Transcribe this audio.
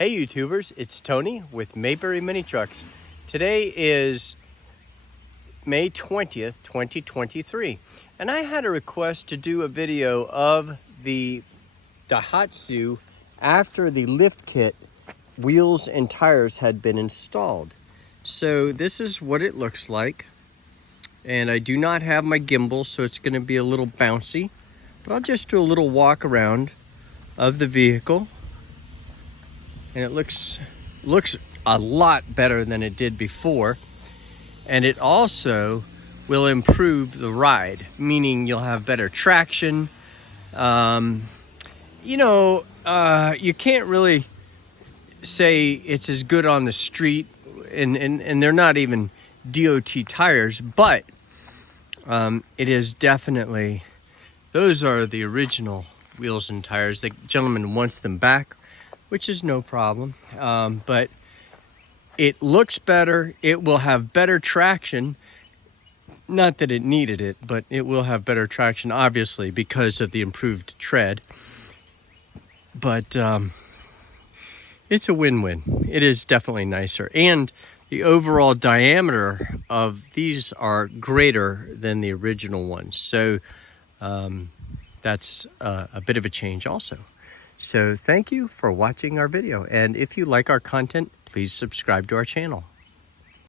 Hey YouTubers, it's Tony with Mayberry Mini Trucks. Today is May 20th, 2023, and I had a request to do a video of the Daihatsu after the lift kit wheels and tires had been installed. So this is what it looks like, and I do not have my gimbal, so it's going to be a little bouncy, but I'll just do a little walk around of the vehicle. And it looks a lot better than it did before. And it also will improve the ride, meaning you'll have better traction. You can't really say it's as good on the street, and they're not even DOT tires, but it is definitely, those are the original wheels and tires. The gentleman wants them back, which is no problem, but it looks better. It will have better traction. Not that it needed it, but it will have better traction, obviously, because of the improved tread. But it's a win-win. It is definitely nicer. And the overall diameter of these are greater than the original ones. So that's a bit of a change also. So thank you for watching our video, and if you like our content, please subscribe to our channel.